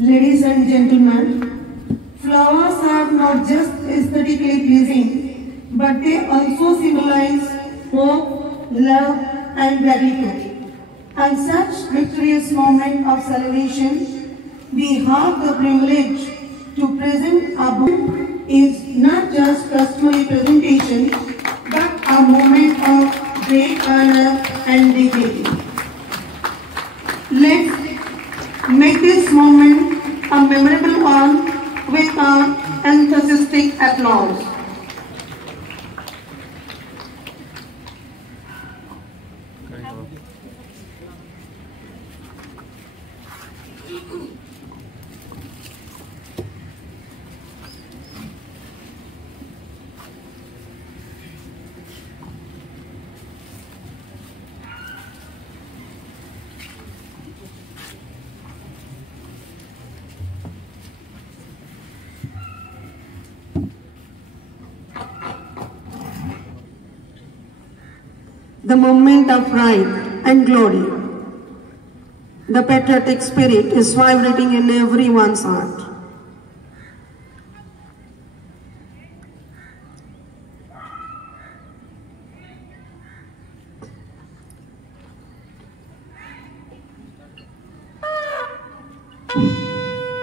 Ladies and gentlemen, flowers are not just aesthetically pleasing, but they also symbolize hope, love, and gratitude. At such victorious moment of celebration, we have the privilege to present a book is not just customary presentation, but a moment of great honor and dignity. Let's make this moment a memorable one with an enthusiastic applause. The moment of pride and glory. The patriotic spirit is vibrating in everyone's heart.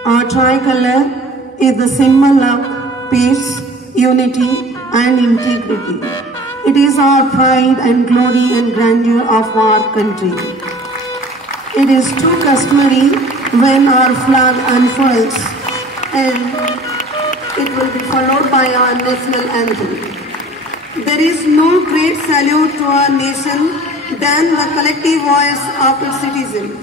Our tricolor is the symbol of peace, unity, and integrity. It is our pride and glory and grandeur of our country. It is too customary when our flag unfurls, and it will be followed by our national anthem. There is no great salute to our nation than the collective voice of its citizens.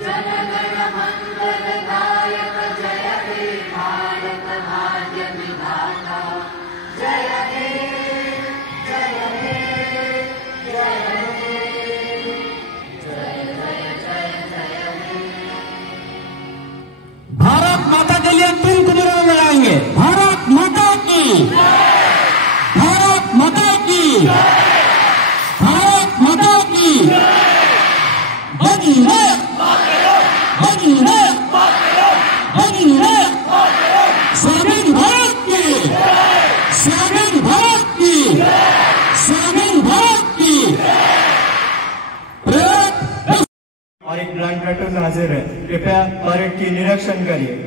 Jana Gana मंगल दायक जय हे भारत माता। हाजिर है, कृपया parade की निरीक्षण करिए।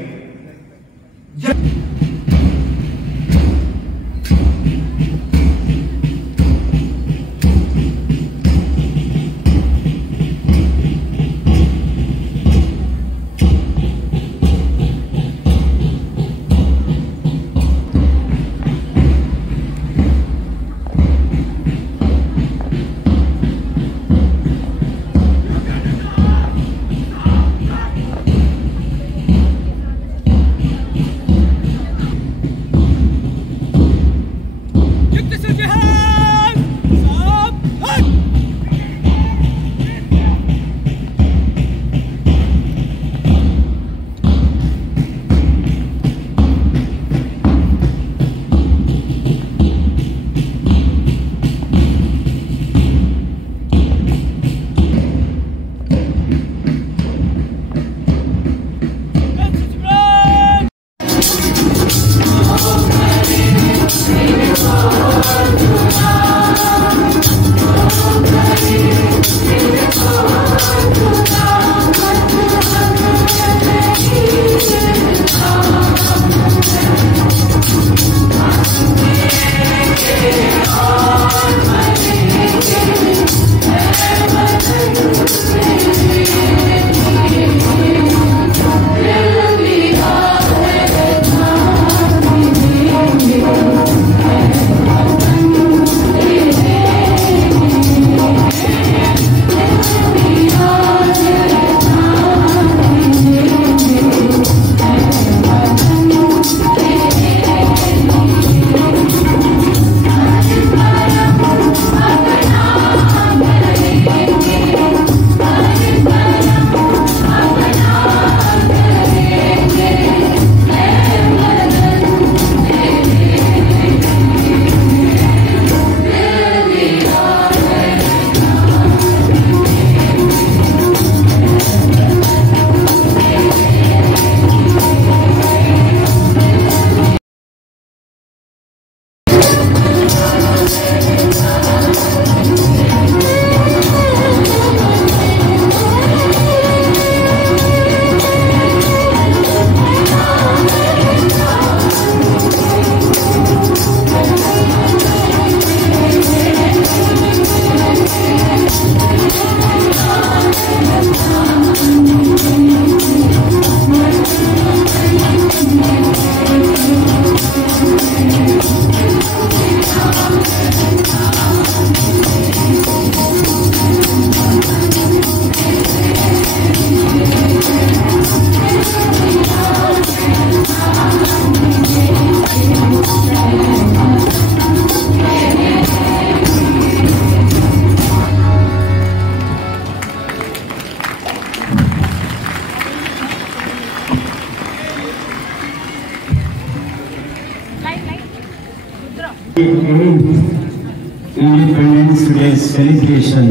Independence Day celebration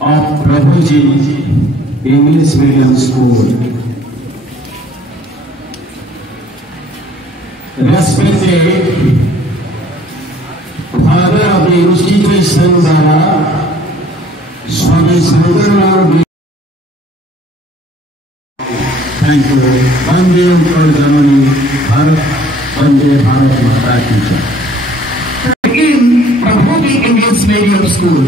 of Prabhuji English Medium School. Respected father of the institution, Swami Sundarlal. Thank you. Vande Uttar Janani Bharat, Vande Bharat Mata Ki Jai. Begin Prabhuji English Medium School.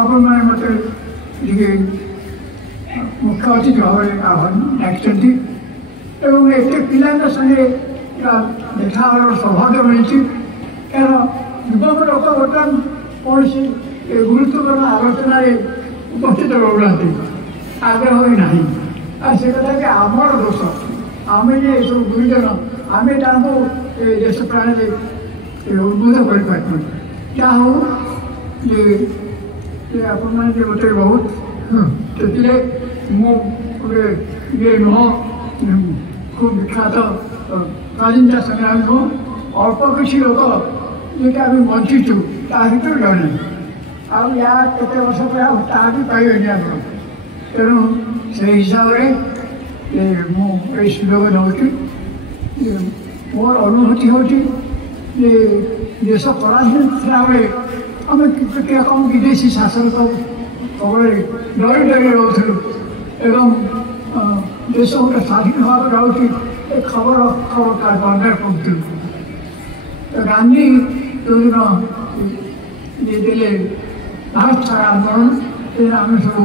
अपन मैं मतलब मुख्य अतिथि भाव में आह्वान डाकिଛନ୍ତି এবং এতে পিলাଙ୍କ সঙ্গে দেখা হওয়ার সৌভাগ্য মিଳିଛି কারণ যুবক লোক ବର୍ତ୍ତମାନ କୌଣସି ଗୁରୁତ୍ୱପୂର୍ଣ୍ଣ ଆଲୋଚନାରେ ଉପସ୍ଥିତ ରହୁନାହାନ୍ତି ଆଗ୍ରହ ବି ନାହିଁ ଆଉ ସେ କଥା କି ଆମର ଦୋଷ ଆମେ ଯେ ଏସବୁ ଗୁରୁଜନ ଆମେ ତାଙ୍କୁ ଦେଶ ପ୍ରାଣରେ ଉଦ୍ବୁଦ୍ଧ କରିପାରିବୁ ଯାହା ହଉ ଯେ ଆପଣମାନେ ଯେ ମୋତେ ବହୁତ ସେଥିରେ ମୁଁ ये नुह खूब विख्यात स्वाधीनता संग्राम नुह अल्प किसी लोक जेटा आम बंचीचु ताकि जड़े या केते वर्ष पर ता भी पाइबे आप तेणु से हिसाब से मुझे सुजोग नौ मोर अनुभूति हूँ देश पराधीन था बेले आम कम विदेशी शासन कबल डरी डरी रोलु एवं देश गोटे स्वाधीन भाव रही खबर खबर बंदर पड़ू गांधी जो दिन ये देले भारत छाड़ आंदोलन आम सब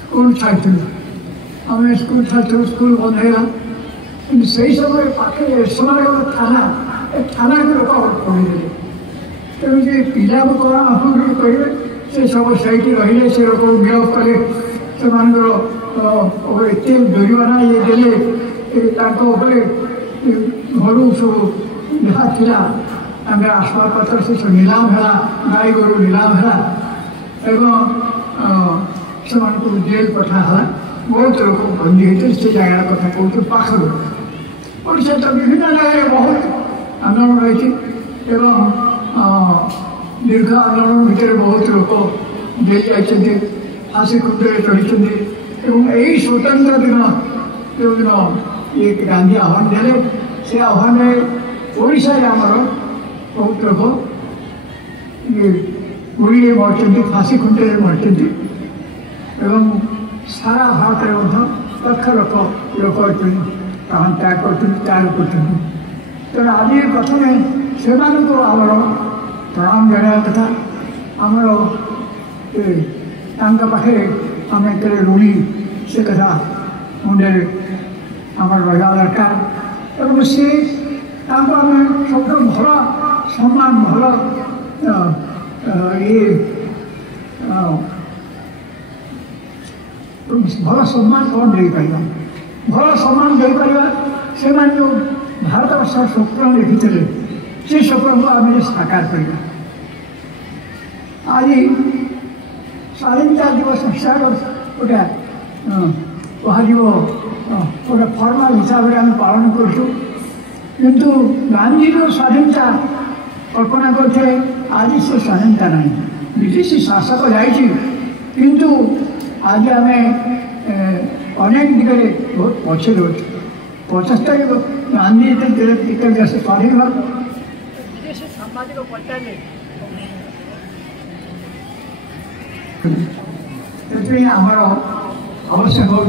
स्कूल छाड़ू आम स्कूल छाड़ू स्कूल बंद है से समय पाखे समय थाना थाना को लोक पढ़े तेणु से पिला को कौन आप कहे से सब सही रही से लोक गिरफ कले से एत जरिमाना ये देले घर सब जहाँ था आसबाब पत्र से सब नीलाम है गाई गोरु नीलाम है से जेल पठाला बहुत लोग बंदी होते से जगार कथा कहते पाखर ओडिशा तो विभिन्न जगह बहुत आंदोलन रही दीर्घ आंदोलन भितर बहुत लोग जेल जाइए फाँसी खुंडे चढ़ी यही स्वतंत्र दिन जो दिन ये गांधी आह्वान देले से आह्वान ओडिशा आमर बहुत लोग गुड़ी मरते फाँसी खुंडे मरते सारा भारत में लक्ष लक्ष लोक प्राण त्याग कर त्याग कर तेणु आज प्रथम से आमर प्रणाम जाना कथा आमर पाखे आम ऋणी से कथा मुंडे आम रहा दरकार एवं से आम सब भल सम्मान भल ये भल सम्मान कौन दे पार भल सम्मान दे पार से जो भारत वर्ष स्वप्न लिखी से स्वप्न को आम साकार करवा आज स्वाधीनता दिवस हिसाब गोटे कह गोटे फर्माल हिसाब से आम पालन करूँ किंतु गांधी जो स्वाधीनता कल्पना करते आज से स्वाधीनता ना विदेशी शासक जाइए किंतु आज आम अनेक दिगरे बहुत पछे रोचे 75 गांधी स्वाधीन भारत विदेशी सामाजिक पचारे आमर आवश्यक हो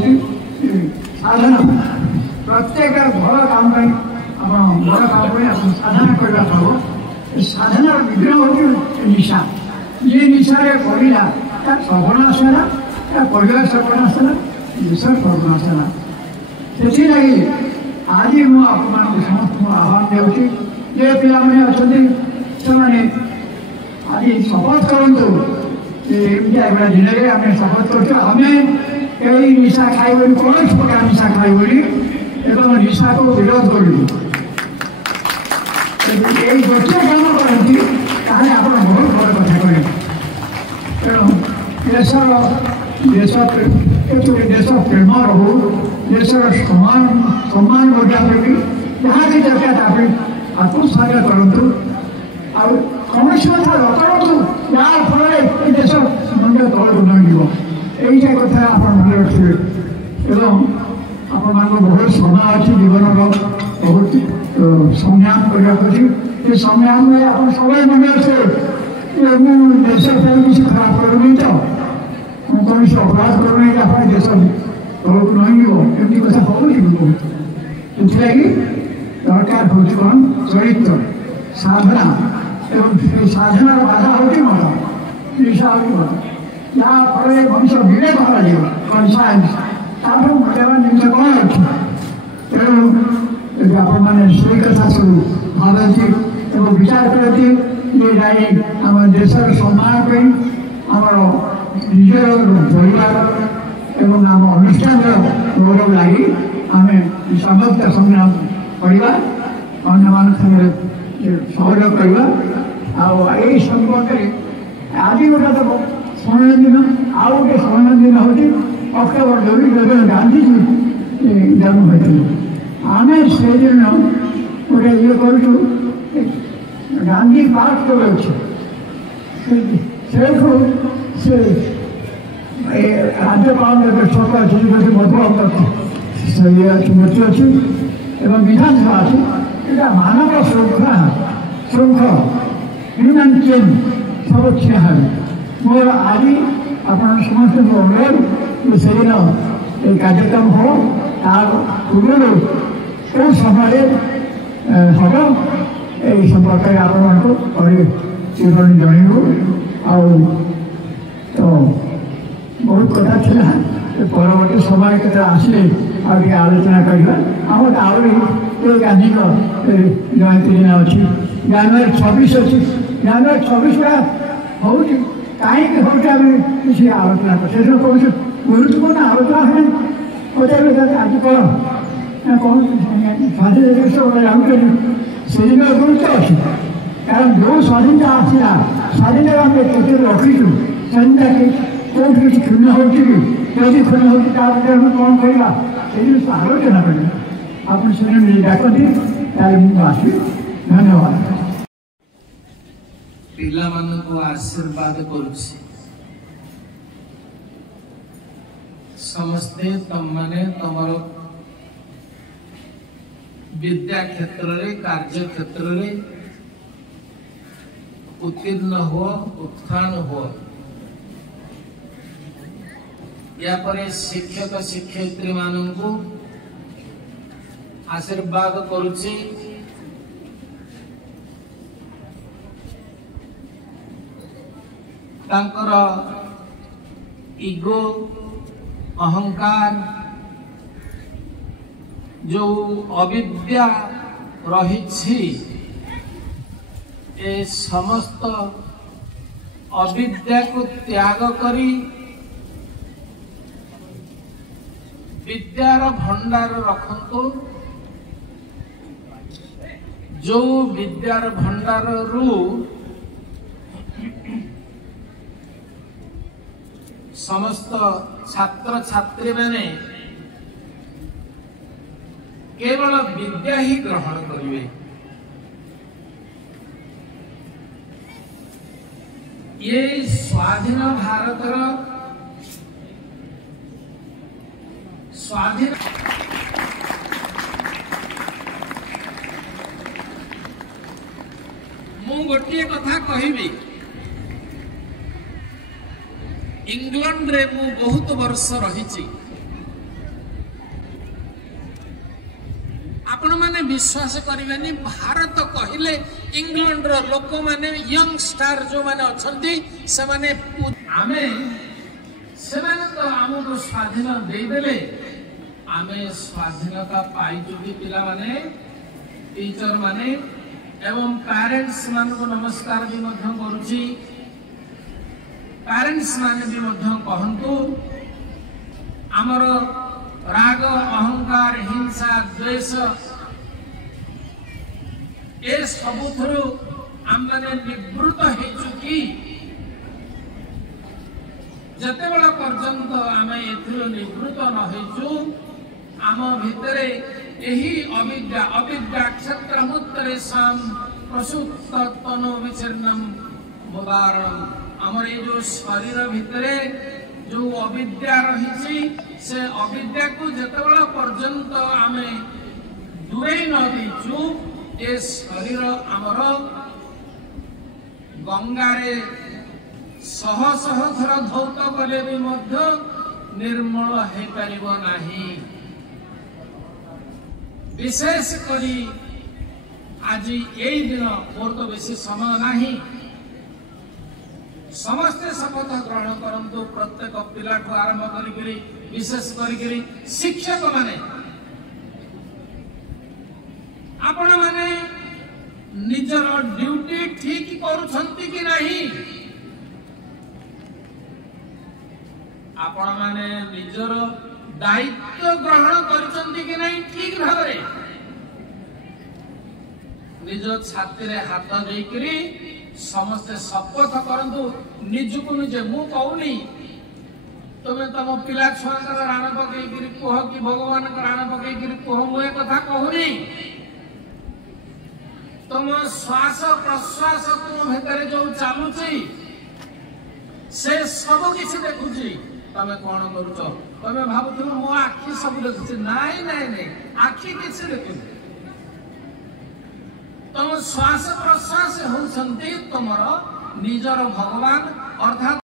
साधना प्रत्येक भल काम बड़ काम साधना करवा पड़ो साधनार विग्रह हो निशा ये निशा पड़ा तार सर्वनाश है परिवार सर्वनाश है देश सर्वनाश है से आज मुझे समस्त आह्वान दूसरी जे पिला अच्छा से आज शपथ करूँ एगुड़ा दिन में आम शपथ कर कई निशा खाइबी कौन प्रकार निशा खाइबी एवं निशा को विरोध करूँ गोटे काम करती आप बहुत बड़ कथा कहे तेणु देश प्रेम रो देशर सम्मान बजा करी जहाँ भी दरकार आत्मसात करूँ कौन कथा रखु याफल देश मंद तौर लंघ यही कथा आप मन रखिए एवं आपण बहुत समय अच्छी जीवन बहुत संग्राम करने संग्राम में आप सब मन रखे देश किसी खराब करनी तो कौन अपराध करनी आप देश तौर लंघ एमती कथा हो दरकार हूँ कौन चरित्र साधना एवं साधनार बाधा हूँ मत निशा हूँ मत याफल मनुष्य विवेक हर कन्साइंस मजा जिन कौन अच्छी तेणु आपण से कथा सब भावती एवं विचार करती ये जाए आम देशर सम्मान पर आम निजर परिवार एवं आम अनुष्ठान गौरव लगी आम समस्त संग्राम करवा अन्य मान सहयोग करवा आई संपर्क में आज गोटे तो स्मरण दिन आउ गोटे स्मरण दिन हूँ ଅକ୍ଟୋବର 2 ଯେତେବେଳେ ଗାନ୍ଧୀଜୀ ଜନ୍ମ ହୋଇଥିଲେ ଆମେ ସେଦିନ ଗୋଟେ ଇଏ କରୁଛୁ ଗାନ୍ଧୀ ପାର୍କ ଗୋଟେ ଅଛି ସେଇଠୁ ସେ ରାଜ୍ୟପାଳ ଛକ ଅଛି ମଧୁବାବୁ ସେ ମୂର୍ତ୍ତି ଅଛି ଏବଂ ବିଧାନସଭା ଅଛି এটা মানব শৃঙ্খল হ্ୟୁମାନ୍ ଚେନ୍ ସବୁ ଠିଆ ହେବେ ମୋର ଆଜି ଆପଣ ସମସ୍ତଙ୍କୁ ଅନୁରୋଧ ସେଦିନ এই କାର୍ଯ୍ୟକ୍ରମ ହେବ ତା ପୂର୍ବରୁ କେଉଁ ସମୟରେ ହେବ এই ସମ୍ପର୍କରେ ଆପଣମାନଙ୍କୁ ବିବରଣୀ ଜଣାଇବୁ ଆଉ ତ ବହୁତ କଥା ଥିଲା ପରବର୍ତ୍ତୀ ସମୟ କେତେବେଳେ ଆସିଲେ ଆଉ ଟିକେ ଆଲୋଚନା କରିବା ଆମର ଆହୁରି ଗାନ୍ଧୀଙ୍କ ଜୟନ୍ତୀ ଦିନ ଅଛି ଜାନୁଆରୀ 26 ଅଛି ଜାନୁଆରୀ 26ଟା ହେଉଛି କାହିଁକି ହେଉଛି ଆମେ କିଛି ଆଲୋଚନା କରୁ ସେଦିନ କହୁଛୁ ଗୁରୁତ୍ୱପୂର୍ଣ୍ଣ ଆଲୋଚନା ହୁଏ ପଚାରିବେ ଆଜି କ'ଣ ସ୍ୱାଧୀନ ଦିବସ ଗୋଟେ ଜାଣୁଛନ୍ତି ସେଦିନ ଗୁରୁତ୍ୱ ଅଛି କାରଣ ଯେଉଁ ସ୍ୱାଧୀନତା ଆସିଲା ସ୍ୱାଧୀନତା ଆମେ କେତେ ରଖିଛୁ ସ୍ୱାଧୀନତା କେଉଁଠି କିଛି କ୍ଷୁଣ୍ଣ ହେଉଛି କି ଯଦି କ୍ଷୁଣ୍ଣ ହେଉଛି ତା ଭିତରେ ଆମେ କ'ଣ କରିବା ସେଇ ଜିନିଷ ଆଲୋଚନା କରିବା ଆପଣ ସେଦିନ ଡାକନ୍ତି ତାହେଲେ ମୁଁ ଆସିବି ଧନ୍ୟବାଦ ପିଲାମାନଙ୍କୁ ଆଶୀର୍ବାଦ କରୁଛି ସମସ୍ତେ ତମମାନେ ତମର विद्या क्षेत्र रे कार्य क्षेत्र रे उत्तीर्ण हो उत्थान हो या पर शिक्षक शिक्षयित्री मानू आशीर्वाद करुछि तांकर ईगो अहंकार जो अविद्या रही ए समस्त अविद्या को त्याग करी विद्यार भंडार रखंतु जो विद्यार भंडार रु समस्त छात्र छात्री माने केवल विद्या ही ग्रहण करिवे ये स्वाधीन भारतर स्वाधीन मु गोटे कथा कहिबी इंग्लैंड रे मु बहुत वर्ष रही आपण माने विश्वास करिवेनी भारत कहिले इंग्लैंड रो लोक माने यंग स्टार जो माने अछंती से माने आमे से माने तो हमको स्वाधीन दे देले आमे स्वाधीनता पाई जुदी पिला माने टीचर माने एवं पेरेंट्स मान को नमस्कार भी मध्य करूची पेरेंट्स माने भी मध्य कहंतु हमर राग अहंकार हिंसा द्वेष ए सबुथरु आमने निवृत्त हे चुकी जते बड़ा पर्यंत आमे एथिरो निवृत्त न हेचु आम भितरे एही अविद्या अविद्या क्षेत्र मुत्तरे साम प्रसुप्त तनो विचरणम मुदारणम हमर ए जो शरीर भितरे जो अविद्या रही से अविद्या को जितेबाला पर्यंत आमे दूरे न दीचु ए शरीर आमर गंगारे शह शह थर धौत कले भी मध्य निर्मल हो पारिबो नाही विशेष करी आज यही दिन मोर तो बेसी समय नाही समस्ते शपथ ग्रहण करंतु प्रत्येक पिला ठू आरंभ करी विशेष करी शिक्षक माने आपण माने निजर ड्यूटी ठीक करूछंती कि नहीं आपण माने निजर दायित्व ग्रहण करूछंती कि नहीं ठीक भाबरे निज छाती रे हाथ देकरी समस्ते शपथ करंतु निजको निजे मु कहूनी तुम्हें तुम पिला छुआ राण पकई कह कि भगवान राण पकई कह मुझे कथा कहूनी तुम श्वास प्रश्वास तुम भीतर जो चलुची से सब किसी देखुची तमें कौन करुच तमें भावुथ मो आखि सब देखुची नाई नाई नाई आखि किसी देखु तुम श्वास प्रश्वास होती तुमर निजर भगवान अर्थात